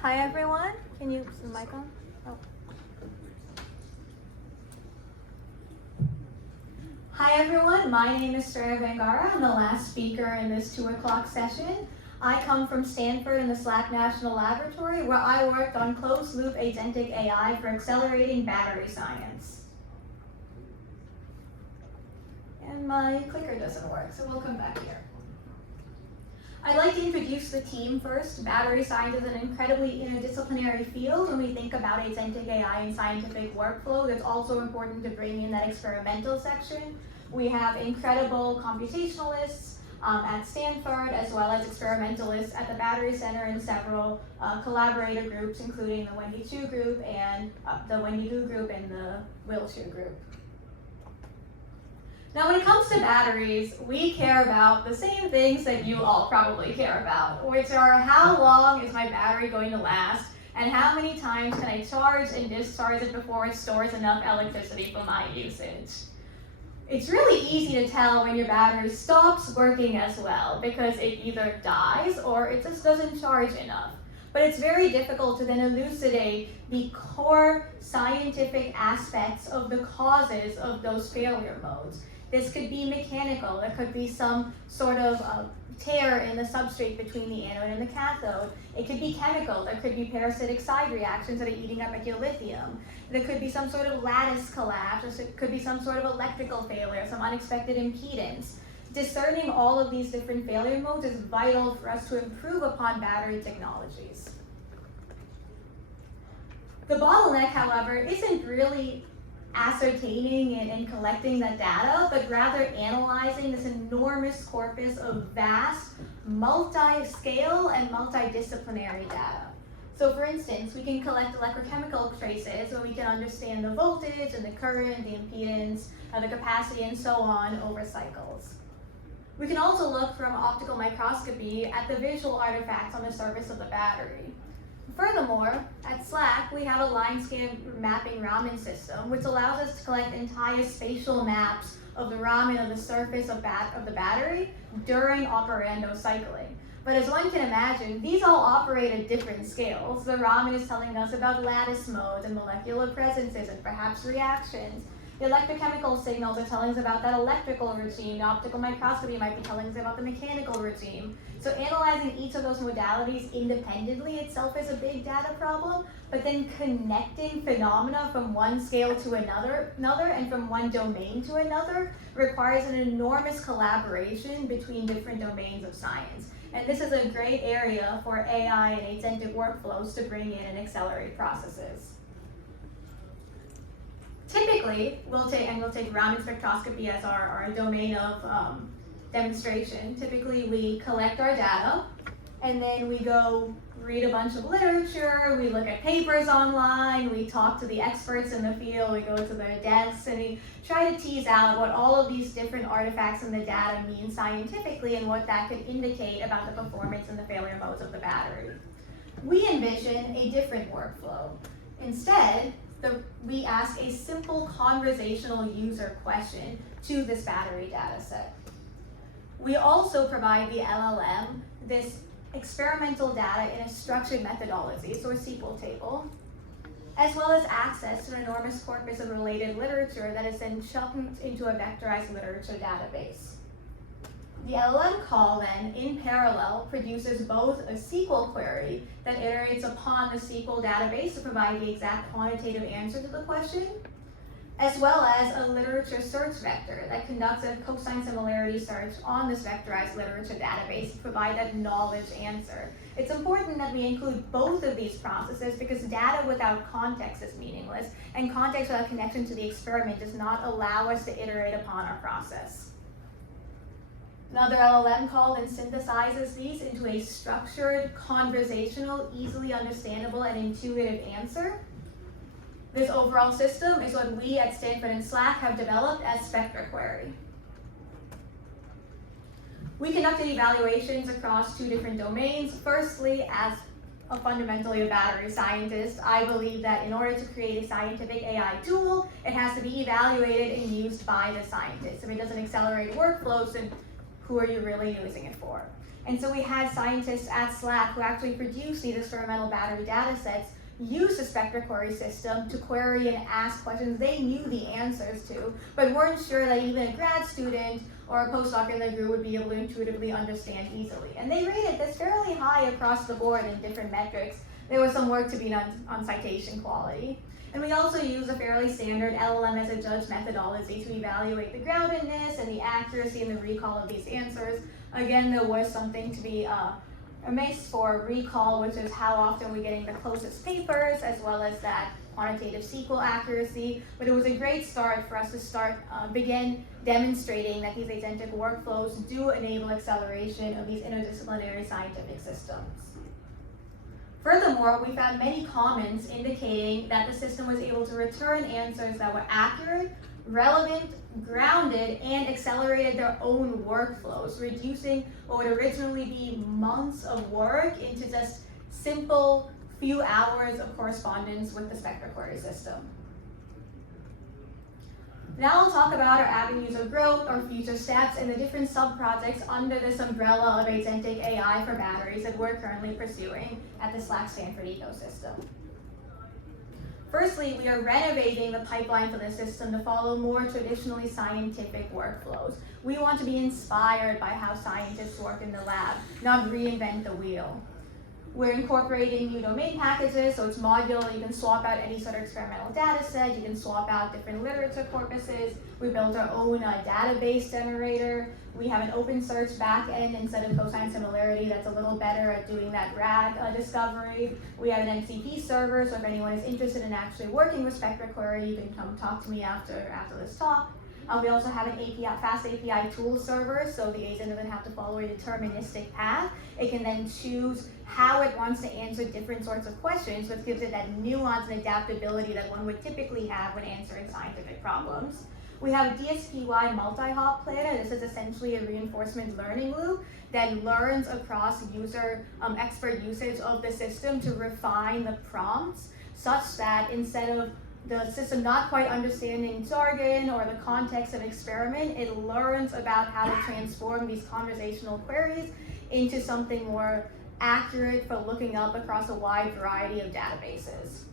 Hi everyone, can you put the mic on? Oh. Hi everyone, my name is Sarah Vangara. I'm the last speaker in this 2 o'clock session. I come from Stanford in the SLAC National Laboratory where I worked on closed-loop agentic AI for accelerating battery science. And my clicker doesn't work, so we'll come back here. I'd like to introduce the team first. Battery science is an incredibly interdisciplinary field. When we think about agentic AI and scientific workflow, it's also important to bring in that experimental section. We have incredible computationalists at Stanford, as well as experimentalists at the Battery Center and several collaborator groups, including the Wendy Chu group and the Wendy Gu group and the Will Chu group. Now, when it comes to batteries, we care about the same things that you all probably care about, which are how long is my battery going to last, and how many times can I charge and discharge it before it stores enough electricity for my usage. It's really easy to tell when your battery stops working as well, because it either dies or it just doesn't charge enough. But it's very difficult to then elucidate the core scientific aspects of the causes of those failure modes. This could be mechanical. There could be some sort of tear in the substrate between the anode and the cathode. It could be chemical. There could be parasitic side reactions that are eating up at your lithium. There could be some sort of lattice collapse, or it could be some sort of electrical failure, some unexpected impedance. Discerning all of these different failure modes is vital for us to improve upon battery technologies. The bottleneck, however, isn't really ascertaining and collecting the data, but rather analyzing this enormous corpus of vast, multi-scale and multidisciplinary data. So for instance, we can collect electrochemical traces where we can understand the voltage and the current, the impedance, the capacity, and so on over cycles. We can also look from optical microscopy at the visual artifacts on the surface of the battery. Furthermore, at SLAC, we have a line scan mapping Raman system, which allows us to collect entire spatial maps of the Raman of the surface of the battery during operando cycling. But as one can imagine, these all operate at different scales. The Raman is telling us about lattice modes and molecular presences and perhaps reactions. The electrochemical signals are telling us about that electrical regime. The optical microscopy might be telling us about the mechanical regime. So analyzing each of those modalities independently itself is a big data problem, but then connecting phenomena from one scale to another and from one domain to another requires an enormous collaboration between different domains of science. And this is a great area for AI and agentic workflows to bring in and accelerate processes. Typically, we'll take Raman spectroscopy as our domain of demonstration. Typically, we collect our data, and then we go read a bunch of literature, we look at papers online, we talk to the experts in the field, we go to their desks, and we try to tease out what all of these different artifacts in the data mean scientifically and what that could indicate about the performance and the failure modes of the battery. We envision a different workflow. Instead, we ask a simple conversational user question to this battery data set. We also provide the LLM this experimental data in a structured methodology, so a SQL table, as well as access to an enormous corpus of related literature that is then chunked into a vectorized literature database. The LLM call then, in parallel, produces both a SQL query that iterates upon the SQL database to provide the exact quantitative answer to the question, as well as a literature search vector that conducts a cosine similarity search on this vectorized literature database to provide that knowledge answer. It's important that we include both of these processes because data without context is meaningless, and context without connection to the experiment does not allow us to iterate upon our process. Another LLM call then synthesizes these into a structured, conversational, easily understandable, and intuitive answer. This overall system is what we at Stanford and SLAC have developed as SpectraQuery. We conducted evaluations across 2 different domains. Firstly, as fundamentally a battery scientist, I believe that in order to create a scientific AI tool, it has to be evaluated and used by the scientists. If it doesn't accelerate workflows, then who are you really using it for? And so we had scientists at SLAC who actually produced these experimental battery data sets, used the Spectra query system to query and ask questions they knew the answers to, but weren't sure that even a grad student or a postdoc in the group would be able to intuitively understand easily. And they rated this fairly high across the board in different metrics. There was some work to be done on citation quality. And we also use a fairly standard LLM as a judge methodology to evaluate the groundedness and the accuracy and the recall of these answers. Again, there was something to be amiss for recall, which is how often we're getting the closest papers, as well as that quantitative SQL accuracy. But it was a great start for us to begin demonstrating that these agentic workflows do enable acceleration of these interdisciplinary scientific systems. Furthermore, we found many comments indicating that the system was able to return answers that were accurate, relevant, grounded, and accelerated their own workflows, reducing what would originally be months of work into just simple few hours of correspondence with the Spectra query system. Now we'll talk about our avenues of growth, our future steps, and the different sub-projects under this umbrella of agentic AI for batteries that we're currently pursuing at the SLAC Stanford ecosystem. Firstly, we are renovating the pipeline for the system to follow more traditionally scientific workflows. We want to be inspired by how scientists work in the lab, not reinvent the wheel. We're incorporating new domain packages, so it's modular. You can swap out any sort of experimental data set. You can swap out different literature corpuses. We built our own database generator. We have an open search backend instead of cosine similarity that's a little better at doing that RAG discovery. We have an MCP server, so if anyone is interested in actually working with Spectra Query, you can come talk to me after this talk. We also have an fast API tool server, so the agent doesn't have to follow a deterministic path. It can then choose how it wants to answer different sorts of questions, which gives it that nuance and adaptability that one would typically have when answering scientific problems. We have a DSPY multi-hop planner. This is essentially a reinforcement learning loop that learns across user expert usage of the system to refine the prompts such that instead of the system not quite understanding jargon or the context of experiment, it learns about how to transform these conversational queries into something more accurate for looking up across a wide variety of databases.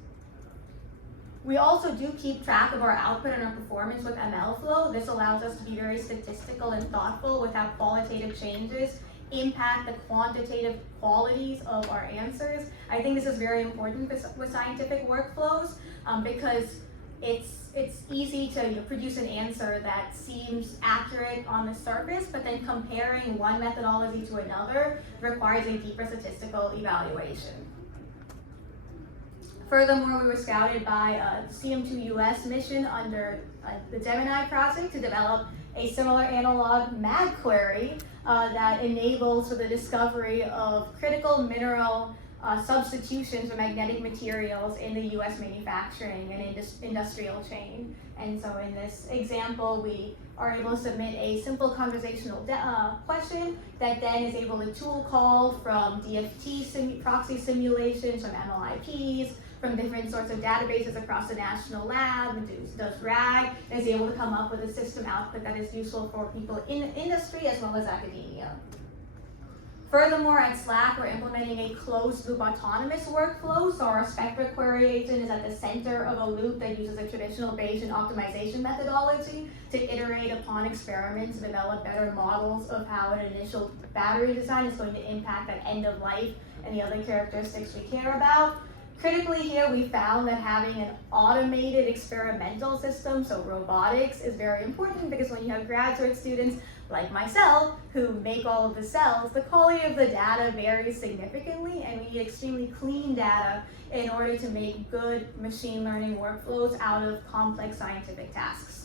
We also do keep track of our output and our performance with MLflow. This allows us to be very statistical and thoughtful with how qualitative changes impact the quantitative qualities of our answers. I think this is very important with scientific workflows because it's easy to produce an answer that seems accurate on the surface, but then comparing one methodology to another requires a deeper statistical evaluation. Furthermore, we were scouted by the CM2 US mission under the Gemini project to develop a similar analog MAG query that enables for the discovery of critical mineral substitutions for magnetic materials in the US manufacturing and industrial chain. And so in this example, we are able to submit a simple conversational question that then is able to tool call from DFT proxy simulations, from MLIPs, from different sorts of databases across the national lab, does RAG, and is able to come up with a system output that is useful for people in industry as well as academia. Furthermore, at SLAC, we're implementing a closed-loop autonomous workflow, so our Spectra query agent is at the center of a loop that uses a traditional Bayesian optimization methodology to iterate upon experiments to develop better models of how an initial battery design is going to impact that end of life and the other characteristics we care about. Critically here, we found that having an automated experimental system, so robotics, is very important because when you have graduate students like myself who make all of the cells, the quality of the data varies significantly, and we need extremely clean data in order to make good machine learning workflows out of complex scientific tasks.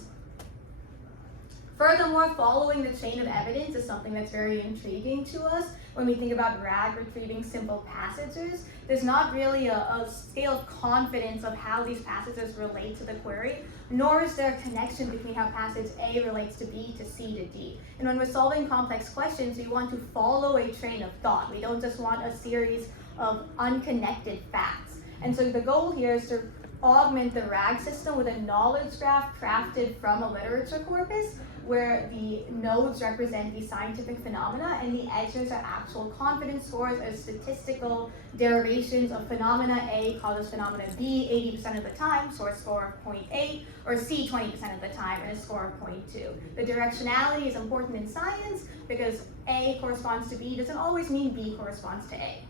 Furthermore, following the chain of evidence is something that's very intriguing to us. When we think about RAG retrieving simple passages, there's not really a scale of confidence of how these passages relate to the query, nor is there a connection between how passage A relates to B to C to D. And when we're solving complex questions, we want to follow a train of thought. We don't just want a series of unconnected facts. And so the goal here is to augment the RAG system with a knowledge graph crafted from a literature corpus, where the nodes represent the scientific phenomena and the edges are actual confidence scores or statistical derivations of phenomena A causes phenomena B 80% of the time, so a score of 0.8, or C 20% of the time, and a score of 0.2. The directionality is important in science because A corresponds to B doesn't always mean B corresponds to A.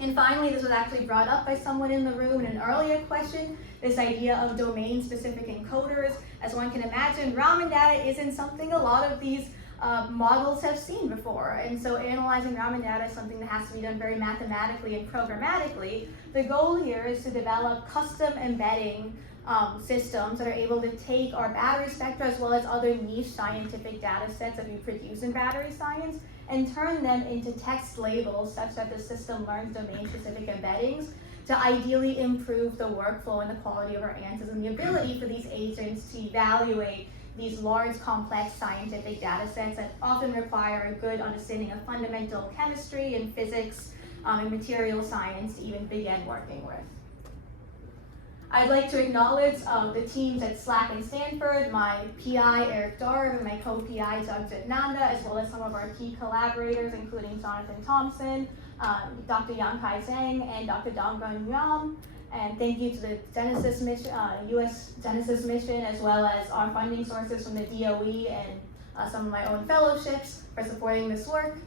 And finally, this was actually brought up by someone in the room in an earlier question, this idea of domain-specific encoders. As one can imagine, Raman data isn't something a lot of these models have seen before. And so analyzing Raman data is something that has to be done very mathematically and programmatically. The goal here is to develop custom embedding systems that are able to take our battery spectra as well as other niche scientific data sets that we produce in battery science and turn them into text labels such that the system learns domain-specific embeddings to ideally improve the workflow and the quality of our answers and the ability for these agents to evaluate these large, complex scientific data sets that often require a good understanding of fundamental chemistry and physics and material science to even begin working with. I'd like to acknowledge the teams at SLAC and Stanford, my PI, Eric Darb, and my co-PI, Jagjit Nanda, as well as some of our key collaborators, including Jonathan Thompson, Dr. Yang-Kai Zhang, and Dr. Donggun Yam. And thank you to the Genesis mission, US Genesis mission, as well as our funding sources from the DOE and some of my own fellowships for supporting this work.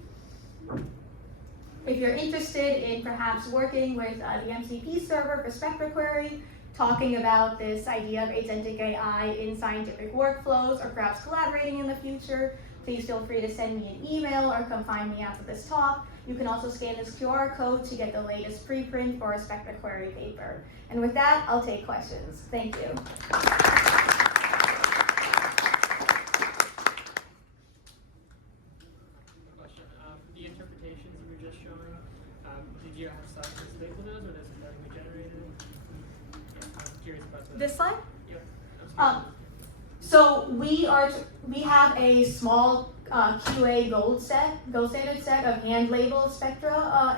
If you're interested in perhaps working with the MCP server for Spectra Query, talking about this idea of agentic AI in scientific workflows, or perhaps collaborating in the future, please feel free to send me an email or come find me after this talk. You can also scan this QR code to get the latest preprint for a Spectra Query paper. And with that, I'll take questions. Thank you. Question. For the interpretations you were just showing, did you have scientists label those, or does it learn be generated? I'm curious about that. This slide? Yep. So we have a small QA gold standard set of hand-labeled spectra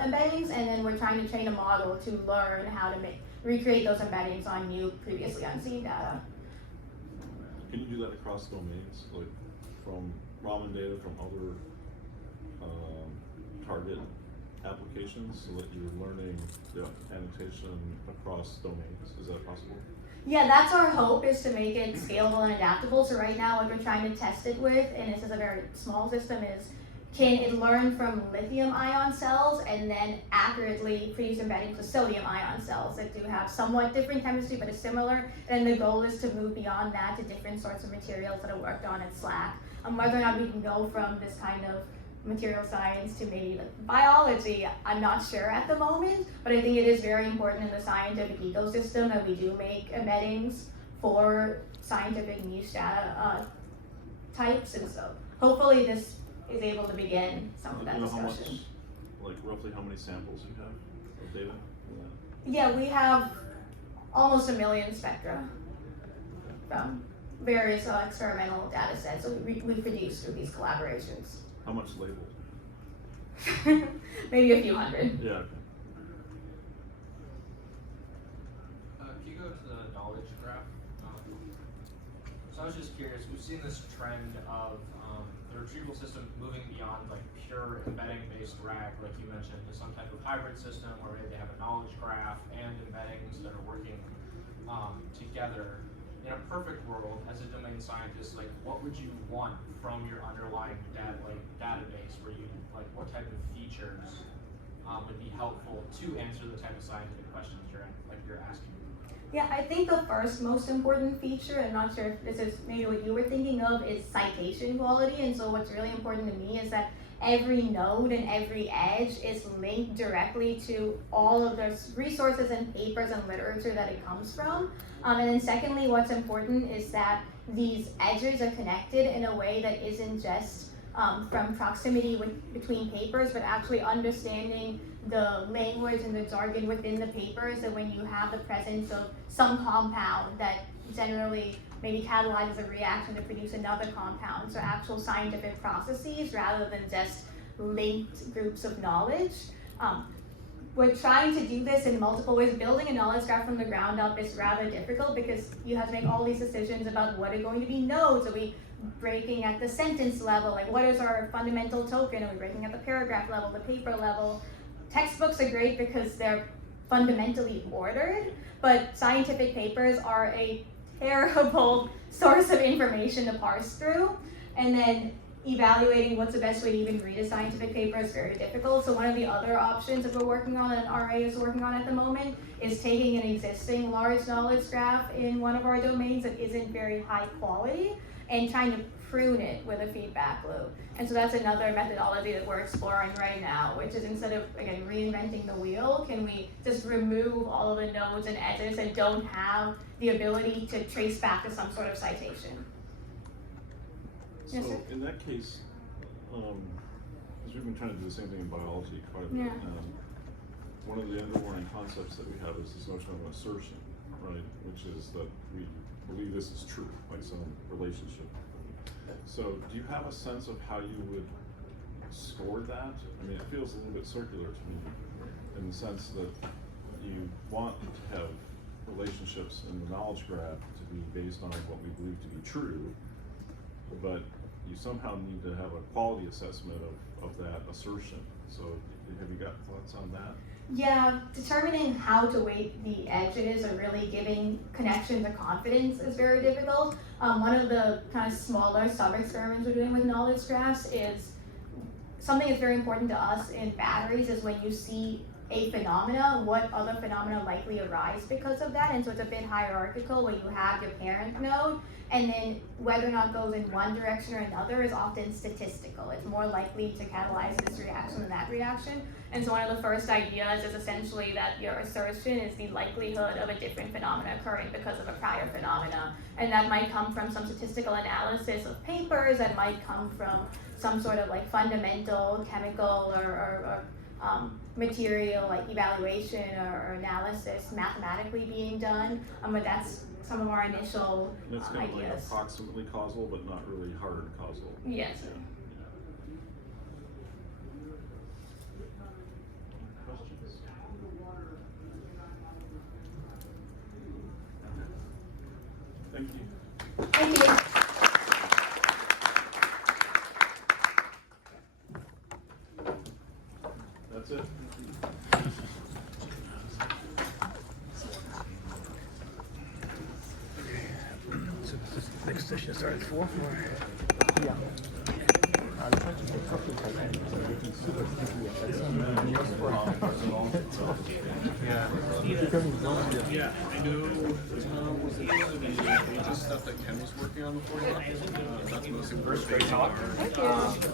embeddings, and then we're trying to train a model to learn how to recreate those embeddings on new, previously unseen data. Can you do that across domains, like from Raman data from other target applications, so that you're learning the annotation across domains? Is that possible? Yeah, that's our hope, is to make it scalable and adaptable. So right now what we're trying to test it with, and this is a very small system, is can it learn from lithium ion cells and then accurately produce embeddings with sodium ion cells that do have somewhat different chemistry but is similar. And the goal is to move beyond that to different sorts of materials that are worked on at SLAC. Whether or not we can go from this kind of material science to maybe biology, I'm not sure at the moment, but I think it is very important in the scientific ecosystem that we do make embeddings for scientific niche data types, and so hopefully this is able to begin some of that discussion. Like roughly how many samples you have of data? Yeah, we have almost 1 million spectra from various experimental data sets that we produce through these collaborations. How much labeled? Maybe a few hundred. Yeah. Can you go to the knowledge graph? So I was just curious, we've seen this trend of the retrieval system moving beyond like pure embedding-based RAG, like you mentioned, to some type of hybrid system where maybe they have a knowledge graph and embeddings that are working together. In a perfect world, as a domain scientist, like what would you want from your underlying database? Where you like what type of features would be helpful to answer the type of scientific questions you're asking? Yeah, I think the first most important feature, I'm not sure if this is maybe what you were thinking of, is citation quality. And so what's really important to me is that every node and every edge is linked directly to all of the resources and papers and literature that it comes from. And then secondly, what's important is that these edges are connected in a way that isn't just from proximity between papers, but actually understanding the language and the jargon within the papers, that when you have the presence of some compound that generally maybe catalyzes a reaction to produce another compound, so actual scientific processes rather than just linked groups of knowledge. we're trying to do this in multiple ways. Building a knowledge graph from the ground up is rather difficult because you have to make all these decisions about what are going to be nodes. Are we breaking at the sentence level? Like, what is our fundamental token? Are we breaking at the paragraph level, the paper level? Textbooks are great because they're fundamentally ordered, but scientific papers are a terrible source of information to parse through. And then evaluating what's the best way to even read a scientific paper is very difficult. So one of the other options that we're working on, and RA is working on at the moment, is taking an existing large knowledge graph in one of our domains that isn't very high quality and trying to prune it with a feedback loop. And so that's another methodology that we're exploring right now, which is instead of, again, reinventing the wheel, can we just remove all of the nodes and edges that don't have the ability to trace back to some sort of citation? So Yes, sir? in that case, because we've been trying to do the same thing in biology quite a bit. Yeah. One of the underlying concepts that we have is this notion of an assertion, right? Which is that we believe this is true, like some relationship. So do you have a sense of how you would score that? I mean, it feels a little bit circular to me in the sense that you want to have relationships in the knowledge graph to be based on what we believe to be true, but you somehow need to have a quality assessment of that assertion. So have you got thoughts on that? Yeah, determining how to weight the edges or really giving connections or confidence is very difficult. One of the kind of smaller sub-experiments we're doing with knowledge graphs is something that's very important to us in batteries is when you see a phenomena, what other phenomena likely arise because of that. And so it's a bit hierarchical where you have your parent node, and then whether or not it goes in one direction or another is often statistical. It's more likely to catalyze this reaction than that reaction. And so one of the first ideas is essentially that your assertion is the likelihood of a different phenomena occurring because of a prior phenomena. And that might come from some statistical analysis of papers, that might come from some sort of like fundamental chemical or material like evaluation or analysis mathematically being done, but that's some of our initial And it's kind of like ideas. approximately causal, but not really hard causal. Yes. Questions? Thank you. Thank you. That's it. So this next session starts at 4 Yeah. Yeah, I know Tom was the pages stuff that Ken was working on before you left. That's mostly what we're Great talk.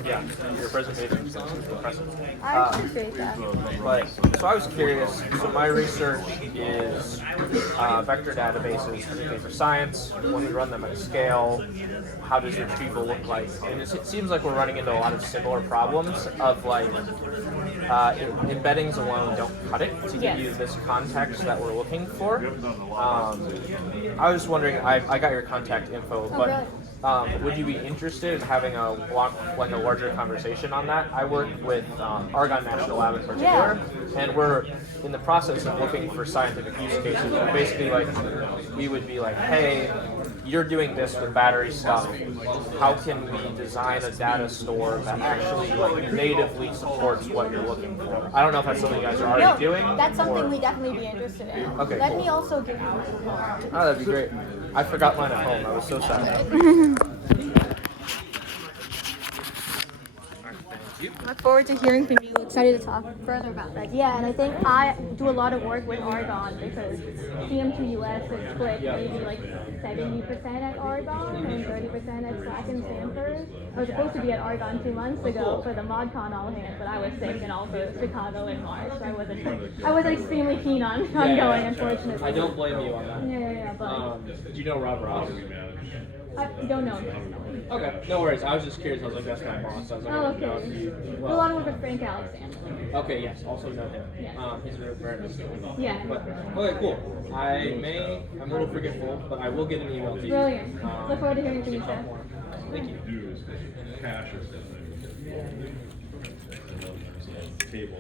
Yeah, your presentation was impressive. I appreciate that. But so I was curious. So my research is vector databases, particularly for science. When we run them at scale, how does retrieval look like? And it seems like we're running into a lot of similar problems of like embeddings alone don't cut it to give you this context that we're looking for. I was wondering, I got your contact info, but would you be interested in having a larger conversation on that? I work with Argonne National Lab in particular, and we're in the process of looking for scientific use cases. And basically, like, we would be like, hey, you're doing this with battery stuff. How can we design a data store that actually like natively supports what you're looking for? I don't know if that's something you guys are already doing. That's something or... we'd definitely be interested in. Okay, Let cool. me also give you. Oh, that'd be great. I forgot mine at home. I was so sad. Look forward to hearing from you. Excited to talk further about that. Yeah, and I think I do a lot of work with Argonne because CM2US is split maybe like 70% at Argonne and 30% at SLAC and Stanford. I was supposed to be at Argonne 2 months ago for the ModCon all hands, but I was sick and also Chicago in March, so I wasn't extremely keen on going, unfortunately. I don't blame you on that. Yeah, but Do you know Rob Ross? I don't know him personally. Okay, no worries. I was just curious. I was like, that's my boss. I was like, Oh, I don't know okay. if you. Do a lot of work with Frank Alexander. Okay, yes. Also know him. Yeah. He's very nice. Yeah. But okay, cool. I'm a little forgetful, but I will get an email to you. Brilliant. Look forward to hearing from you, to Seth. talk more. Thank you. Do is cache or something. Table.